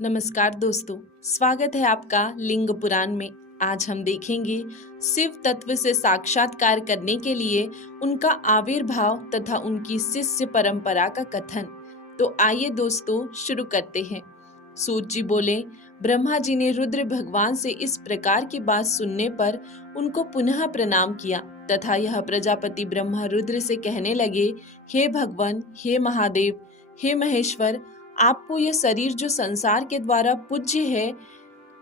नमस्कार दोस्तों, स्वागत है आपका लिंग पुराण में। आज हम देखेंगे शिव तत्व से साक्षात्कार करने के लिए उनका आविर्भाव तथा उनकी शिष्य परंपरा का कथन। तो आइए दोस्तों शुरू करते हैं। सूत जी बोले, ब्रह्मा जी ने रुद्र भगवान से इस प्रकार की बात सुनने पर उनको पुनः प्रणाम किया तथा यह प्रजापति ब्रह्मा रुद्र से कहने लगे, हे भगवान, हे महादेव, हे महेश्वर, आपको यह शरीर जो संसार के द्वारा पूज्य है,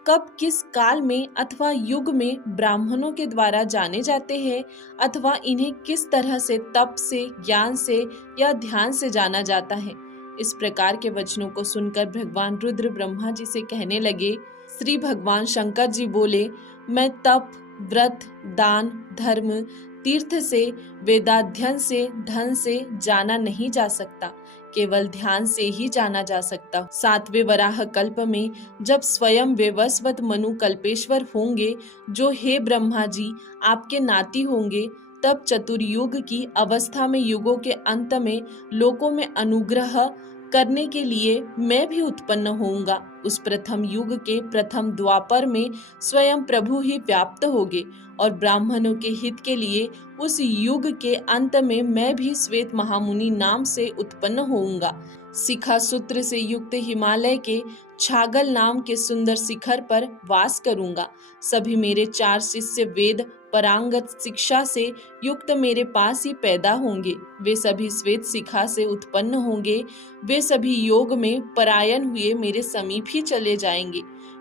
कब किस काल में अथवा युग में ब्राह्मणों के द्वारा जाने जाते हैं अथवा इन्हें किस तरह से तप से, ज्ञान से या ध्यान से जाना जाता है। इस प्रकार के वचनों को सुनकर भगवान रुद्र ब्रह्मा जी से कहने लगे। श्री भगवान शंकर जी बोले, मैं तप, व्रत, दान, धर्म, तीर्थ से, वेदाध्ययन से, धन से जाना नहीं जा सकता, केवल ध्यान से ही जाना जा सकता। 7वें वराह कल्प में जब स्वयं वैवस्वत मनु कल्पेश्वर होंगे, जो हे ब्रह्मा जी आपके नाती होंगे, तब चतुर्युग की अवस्था में युगों के अंत में लोकों में अनुग्रह करने के लिए मैं भी उत्पन्न होऊंगा। उस प्रथम युग के प्रथम द्वापर में स्वयं प्रभु ही व्याप्त होंगे और ब्राह्मणों के हित के लिए उस युग के अंत में मैं भी श्वेत महामुनि नाम से उत्पन्न होऊंगा। शिखा सूत्र से युक्त हिमालय के छागल नाम के सुंदर शिखर पर वास करूंगा। सभी मेरे 4 शिष्य वेद परांगत शिक्षा से युक्त मेरे पास ही पैदा होंगे। वे सभी श्वेत शिखा से उत्पन्न होंगे। वे सभी योग में परायण हुए मेरे समीप ही चले जाएंगे।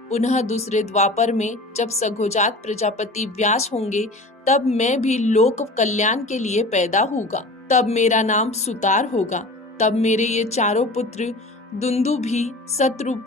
पुनः दूसरे द्वापर में जब सघोजात प्रजापति व्यास होंगे, तब मैं भी लोक कल्याण के लिए पैदा होगा। तब मेरा नाम सुतार होगा। तब मेरे ये चारों पुत्र दुंदुभी, शतरूप,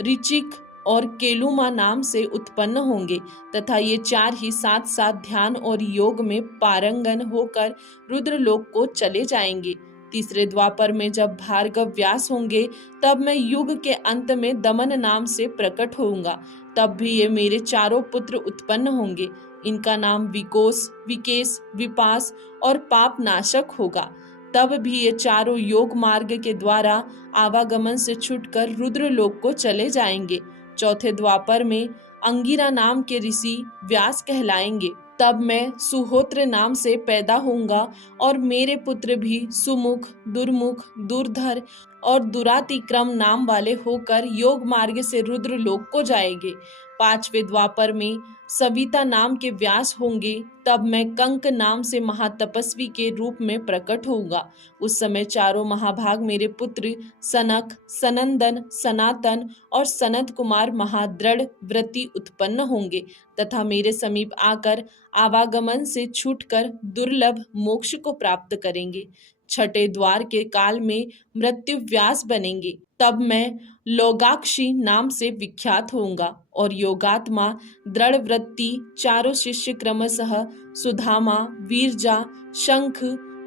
ऋचिक और केलुमा नाम से उत्पन्न होंगे तथा ये 4 ही साथ साथ ध्यान और योग में पारंगन होकर रुद्रलोक को चले जाएंगे। तीसरे द्वापर में जब भार्गव व्यास होंगे, तब मैं युग के अंत में दमन नाम से प्रकट होऊंगा। तब भी ये मेरे चारों पुत्र उत्पन्न होंगे। इनका नाम विकोस, विकेश, विपास और पाप नाशक होगा। तब भी ये चारों योग मार्ग के द्वारा आवागमन से छूटकर रुद्रलोक को चले जाएंगे। चौथे द्वापर में अंगिरा नाम के ऋषि व्यास कहलाएंगे। तब मैं सुहोत्र नाम से पैदा होऊंगा और मेरे पुत्र भी सुमुख, दुर्मुख, दुर्धर और दुरातिक्रम नाम वाले होकर योग मार्ग से रुद्रलोक को जाएंगे। 5वें द्वापर में सविता नाम के व्यास होंगे। तब मैं कंक नाम से महातपस्वी के रूप में प्रकट होऊंगा। उस समय चारों महाभाग मेरे पुत्र सनक, सनंदन, सनातन और सनत कुमार महादृढ़ व्रती उत्पन्न होंगे तथा मेरे समीप आकर आवागमन से छूटकर दुर्लभ मोक्ष को प्राप्त करेंगे। 6ठे द्वार के काल में मृत्यु व्यास बनेंगे। तब मैं लोगाक्षी नाम से विख्यात होऊंगा और योगात्मा, दृढ़ वृत्ति चारों शिष्य क्रमशः सुधामा, वीरजा, शंख,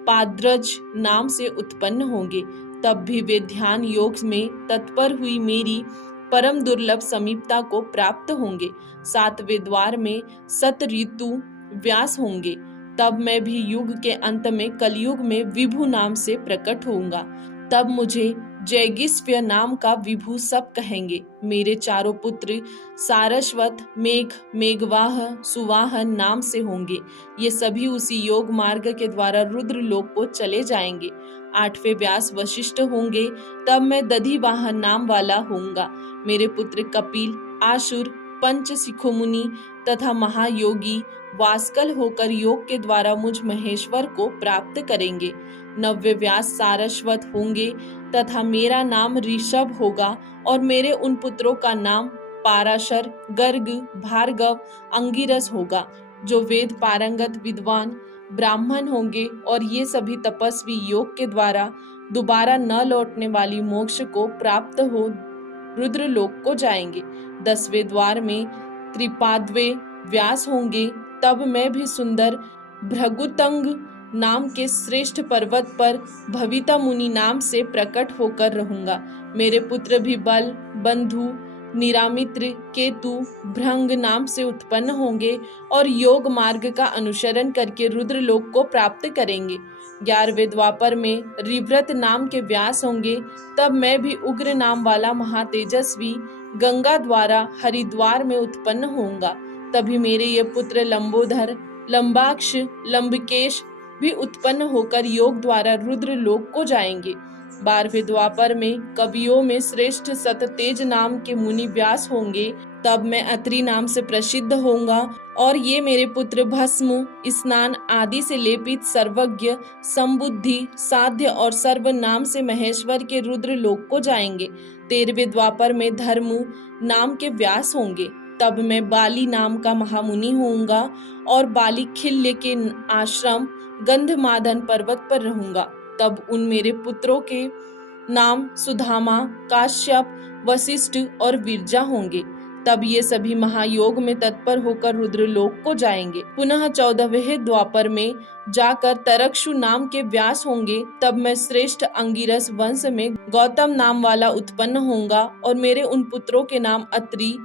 पाद्रज नाम से उत्पन्न होंगे। तब भी वे ध्यान योग में तत्पर हुई मेरी परम दुर्लभ समीपता को प्राप्त होंगे। 7वें द्वार में सत ऋतु व्यास होंगे। तब मैं भी युग के अंत में कलयुग में विभु नाम से प्रकट होऊंगा। तब मुझे जैगिस्व्य नाम का विभु सब कहेंगे। मेरे चारों पुत्र सारस्वत, मेघ, मेघवाह, सुवाहन नाम से होंगे। ये सभी उसी योग मार्ग के द्वारा रुद्रलोक को चले जाएंगे। 8वें व्यास वशिष्ठ होंगे। तब मैं दधिवाहन नाम वाला होऊंगा। मेरे पुत्र कपिल, आशुर, पंच शिखोमुनि तथा महायोगी वास्कल होकर योग के द्वारा मुझ महेश्वर को प्राप्त करेंगे। 9वें व्यास सारस्वत होंगे तथा मेरा नाम ऋषभ होगा और मेरे उन पुत्रों का नाम पाराशर, गर्ग, भार्गव, अंगिरस होगा, जो वेद पारंगत विद्वान ब्राह्मण होंगे और ये सभी तपस्वी योग के द्वारा दोबारा न लौटने वाली मोक्ष को प्राप्त हो रुद्रलोक को जाएंगे। 10वें द्वार में त्रिपादवे व्यास होंगे। तब मैं भी सुंदर भृगुतंग नाम के श्रेष्ठ पर्वत पर भविता मुनि नाम से प्रकट होकर रहूंगा। मेरे पुत्र भी बल, बंधु, निरामित्र, केतु, भृंग नाम से उत्पन्न होंगे और योग मार्ग का अनुसरण करके रुद्रलोक को प्राप्त करेंगे। 11वें द्वापर में रिव्रत नाम के व्यास होंगे। तब मैं भी उग्र नाम वाला महातेजस्वी गंगा द्वारा हरिद्वार में उत्पन्न होऊंगा। तभी मेरे ये पुत्र लंबोदर, लंबाक्ष, लंबकेश भी उत्पन्न होकर योग द्वारा रुद्र लोक को जाएंगे। 12वें द्वापर में कवियों में श्रेष्ठ सततेज नाम के मुनि व्यास होंगे। तब मैं अत्रि नाम से प्रसिद्ध होऊंगा और ये मेरे पुत्र भस्म, स्नान आदि से लेपित, सर्वज्ञ, संबुद्धि, साध्य और सर्व नाम से महेश्वर के रुद्र लोक को जाएंगे। 13वें द्वापर में धर्म नाम के व्यास होंगे। तब मैं बाली नाम का महामुनि होऊंगा और बाली खिल्य के आश्रम गंधमादन पर्वत पर रहूंगा। तब उन मेरे पुत्रों के नाम सुधामा, काश्यप, वशिष्ठ और विरजा होंगे। तब ये सभी महायोग में तत्पर होकर रुद्रलोक को जाएंगे। पुनः 14वें द्वापर में जाकर तरक्षु नाम के व्यास होंगे। तब मैं श्रेष्ठ अंगिरस वंश में गौतम नाम वाला उत्पन्न होऊंगा और मेरे उन पुत्रों के नाम अत्रि,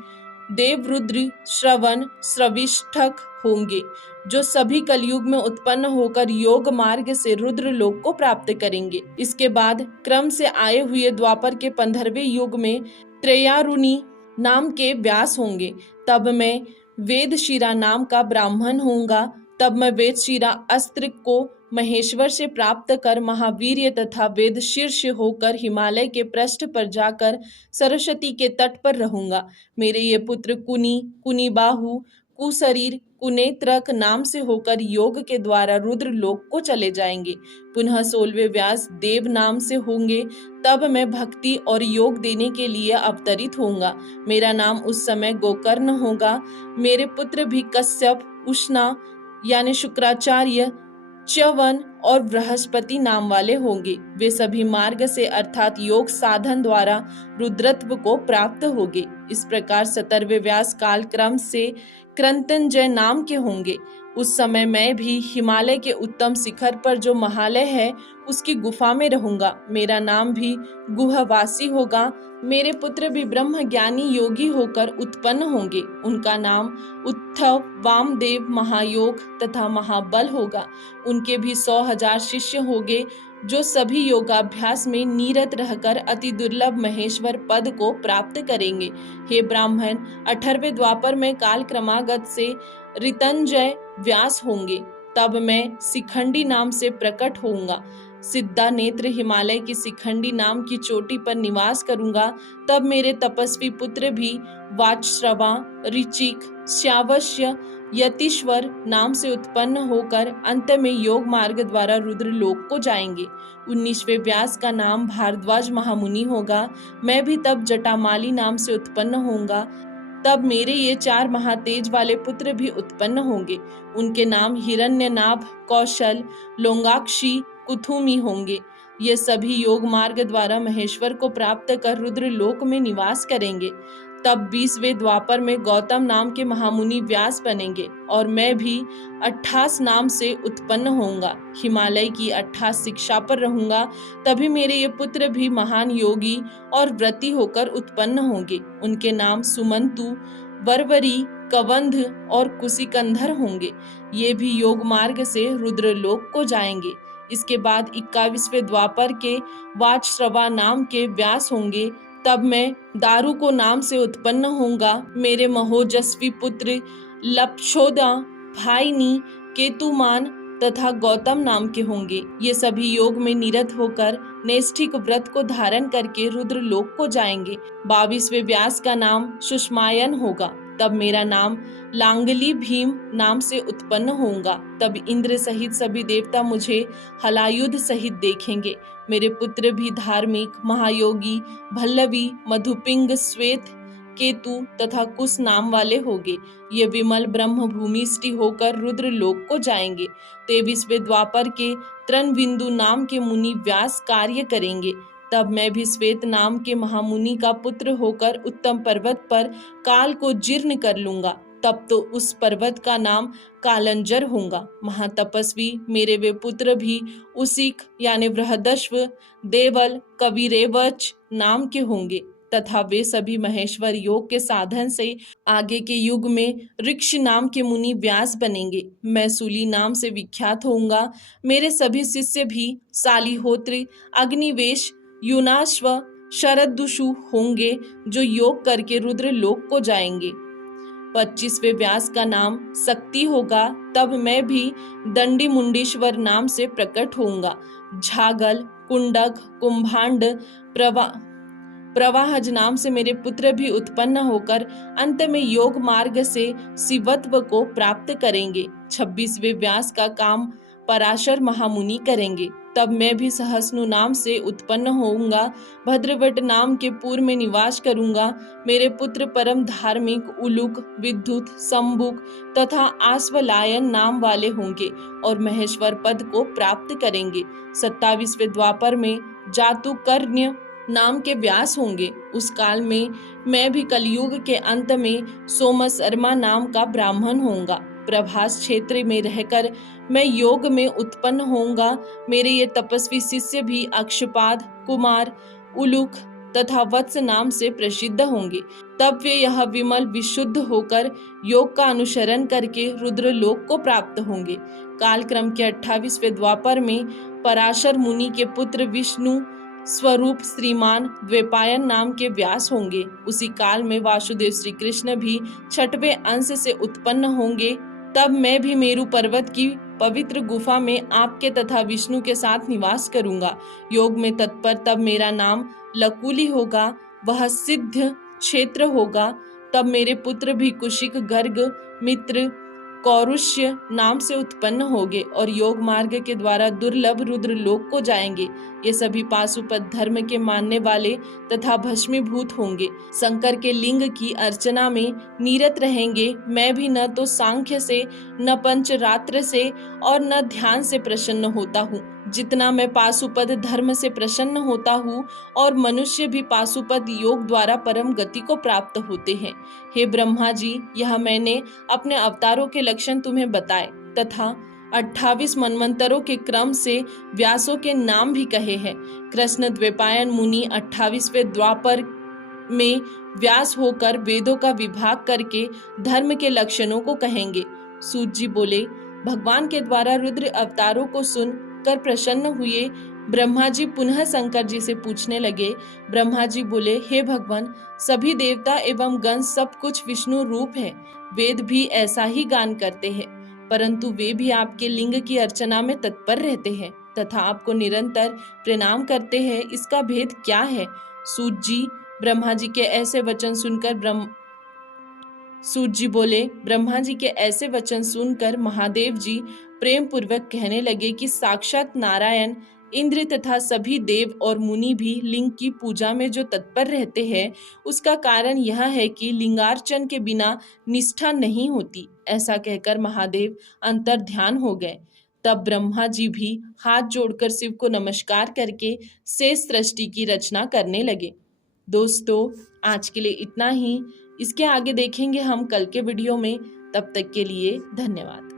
देवरुद्र, श्रवण, श्रविष्ठक होंगे, जो सभी कलयुग में उत्पन्न होकर योग मार्ग से रुद्र लोक को प्राप्त करेंगे। इसके बाद क्रम से आए हुए द्वापर के 15वें युग में त्रयारुणी नाम के व्यास होंगे। तब मैं वेदशिरा नाम का ब्राह्मण होऊंगा। तब मैं वेदशिरा अस्त्र को महेश्वर से प्राप्त कर महावीर्य तथा वेद शीर्ष होकर हिमालय के पृष्ठ पर जाकर सरस्वती के तट पर रहूंगा। मेरे ये पुत्र कुनी, कुनीबाहु, कुशरीर, कुनेत्रक नाम से होकर योग के द्वारा रुद्र लोक को चले जाएंगे। पुनः 16वें व्यास देव नाम से होंगे। तब मैं भक्ति और योग देने के लिए अवतरित होऊंगा। मेरा नाम उस समय गोकर्ण होगा। मेरे पुत्र भी कश्यप, उष्णा यानी शुक्राचार्य, च्यवन और बृहस्पति नाम वाले होंगे। वे सभी मार्ग से अर्थात योग साधन द्वारा रुद्रत्व को प्राप्त होंगे। इस प्रकार 17वें व्यास काल क्रम से कृंतंजय नाम के होंगे। उस समय मैं भी हिमालय के उत्तम शिखर पर जो महालय है उसकी गुफा में रहूंगा। मेरा नाम भी गुहवासी होगा। मेरे पुत्र भी ब्रह्म ज्ञानी योगी होकर उत्पन्न होंगे। उनका नाम उद्धव, वामदेव, महायोग तथा महाबल होगा। उनके भी 100,000 शिष्य होंगे, जो सभी योगाभ्यास में निरत रहकर अति दुर्लभ महेश्वर पद को प्राप्त करेंगे। हे ब्राह्मण, 18वें द्वापर में काल क्रमागत से ऋतंजय व्यास होंगे। तब मैं शिखंडी नाम से प्रकट होऊंगा। सिद्धा नेत्र हिमालय की शिखंडी नाम की चोटी पर निवास करूंगा। तब मेरे तपस्वी पुत्र भी वाचश्रवा, ऋचिक, श्यावश्य, यतीश्वर नाम से उत्पन्न होकर अंत में योग मार्ग द्वारा रुद्र लोक को जाएंगे। 19वें व्यास का नाम भारद्वाज महामुनि होगा। मैं भी तब जटामाली नाम से उत्पन्न होऊंगा। तब मेरे ये 4 महातेज वाले पुत्र भी उत्पन्न होंगे। उनके नाम हिरण्यनाभ, कौशल, लोंगाक्षी, कुथुमी होंगे। ये सभी योग मार्ग द्वारा महेश्वर को प्राप्त कर रुद्र लोक में निवास करेंगे। तब 20वें द्वापर में गौतम नाम के महामुनि व्यास बनेंगे और मैं भी 28 नाम से उत्पन्न होऊंगा। हिमालय की 28 शिक्षा पर रहूंगा। तभी मेरे ये पुत्र भी महान योगी और व्रती होकर उत्पन्न होंगे। उनके नाम सुमंतु, वरवरी, कवंध और कुशिकंधर होंगे। ये भी योग मार्ग से रुद्र लोक को जाएंगे। इसके बाद 21वें द्वापर के वाचश्रवा नाम के व्यास होंगे। तब मैं दारू को नाम से उत्पन्न होऊंगा। मेरे महोजस्वी पुत्र लक्षोदा, भाईनी, केतुमान तथा गौतम नाम के होंगे। ये सभी योग में निरत होकर नैष्ठिक व्रत को धारण करके रुद्र लोक को जाएंगे। 22वें व्यास का नाम सुषमायन होगा। तब मेरा नाम लांगली भीम नाम से उत्पन्न होऊंगा। तब इंद्र सहित सभी देवता मुझे हलायुध सहित देखेंगे। मेरे पुत्र भी धार्मिक, महायोगी, भल्लवी, मधुपिंग, श्वेत, केतु तथा कुश नाम वाले होंगे। ये विमल ब्रह्म भूमिष्टि होकर रुद्र लोक को जाएंगे। 23वें द्वापर के त्रनबिंदु नाम के मुनि व्यास कार्य करेंगे। तब मैं भी श्वेत नाम के महामुनि का पुत्र होकर उत्तम पर्वत पर काल को जीर्ण कर लूंगा। तब तो उस पर्वत का नाम कालंजर होगा। महातपस्वी मेरे वे पुत्र भी उसिक यानी बृहदश्व, देवल, कविरेवच नाम के होंगे तथा वे सभी महेश्वर योग के साधन से आगे के युग में ऋक्ष नाम के मुनि व्यास बनेंगे। मैं सूली नाम से विख्यात होऊंगा। मेरे सभी शिष्य भी सालिहोत्र, अग्निवेश, युनाश्व, शरदुषु होंगे जो योग करके रुद्र लोक को जाएंगे। 25वें व्यास का नाम शक्ति होगा, तब मैं भी दंडी मुंडीश्वर नाम से प्रकट होऊंगा। झागल, कुंडक, कुंभांड, प्रवाहज नाम से मेरे पुत्र भी उत्पन्न होकर अंत में योग मार्ग से शिवत्व को प्राप्त करेंगे। 26वें व्यास का काम पराशर महामुनि करेंगे, तब मैं भी सहस्नु नाम से उत्पन्न होऊंगा। भद्रवट नाम के पूर्व में निवास करूंगा। मेरे पुत्र परम धार्मिक उलुक, विद्युत, संबुक तथा आश्वलायन नाम वाले होंगे और महेश्वर पद को प्राप्त करेंगे। 27वें द्वापर में जातुकर्ण्य नाम के व्यास होंगे। उस काल में मैं भी कलयुग के अंत में सोमशर्मा नाम का ब्राह्मण होऊंगा। प्रभास क्षेत्र में रहकर मैं योग में उत्पन्न होऊंगा। मेरे ये तपस्वी शिष्य भी अक्षपाद, कुमार, उलुक तथा वत्स नाम से प्रसिद्ध होंगे। तब वे यह विमल विशुद्ध होकर योग का अनुसरण करके रुद्र लोक को प्राप्त होंगे। कालक्रम के 28वें द्वापर में पराशर मुनि के पुत्र विष्णु स्वरूप श्रीमान द्वैपायन नाम के व्यास होंगे। उसी काल में वासुदेव श्री कृष्ण भी 6वें अंश से उत्पन्न होंगे। तब मैं भी मेरु पर्वत की पवित्र गुफा में आपके तथा विष्णु के साथ निवास करूंगा। योग में तत्पर तब मेरा नाम लकुली होगा, वह सिद्ध क्षेत्र होगा। तब मेरे पुत्र भी कुशिक, गर्ग, मित्र, कौरुष्य नाम से उत्पन्न होंगे और योग मार्ग के द्वारा दुर्लभ रुद्र लोक को जाएंगे। ये सभी पाशुपत धर्म के मानने वाले तथा भस्मीभूत होंगे। शंकर के लिंग की अर्चना में निरत रहेंगे। मैं भी न तो सांख्य से, न पंचरात्र से और न ध्यान से प्रसन्न होता हूँ, जितना मैं पाशुपत धर्म से प्रसन्न होता हूँ, और मनुष्य भी पाशुपत योग द्वारा परम गति को प्राप्त होते हैं। हे ब्रह्मा जी, यह मैंने अपने अवतारों के लक्षण तुम्हें बताए तथा 28 मनवंतरों के क्रम से व्यासों के नाम भी कहे हैं। कृष्ण द्वैपायन मुनि 28वें द्वापर में व्यास होकर वेदों का विभाग करके धर्म के लक्षणों को कहेंगे। सूत जी बोले, भगवान के द्वारा रुद्र अवतारों को सुन कर प्रसन्न हुए ब्रह्मा जी पुनः शंकर जी से पूछने लगे। ब्रह्मा जी बोले, हे भगवान, सभी देवता एवं गण सब कुछ विष्णु रूप है। वेद भी ऐसा ही गान करते हैं, परंतु वे भी आपके लिंग की अर्चना में तत्पर रहते हैं तथा आपको निरंतर प्रणाम करते हैं। इसका भेद क्या है? सूत जी, ब्रह्मा जी के ऐसे वचन सुनकर सूत जी बोले, ब्रह्मा जी के ऐसे वचन सुनकर महादेव जी प्रेम पूर्वक कहने लगे कि साक्षात नारायण, इंद्र तथा सभी देव और मुनि भी लिंग की पूजा में जो तत्पर रहते हैं, उसका कारण यह है कि लिंगार्चन के बिना निष्ठा नहीं होती। ऐसा कहकर महादेव अंतर ध्यान हो गए। तब ब्रह्मा जी भी हाथ जोड़कर शिव को नमस्कार करके शेष सृष्टि की रचना करने लगे। दोस्तों, आज के लिए इतना ही। इसके आगे देखेंगे हम कल के वीडियो में। तब तक के लिए धन्यवाद।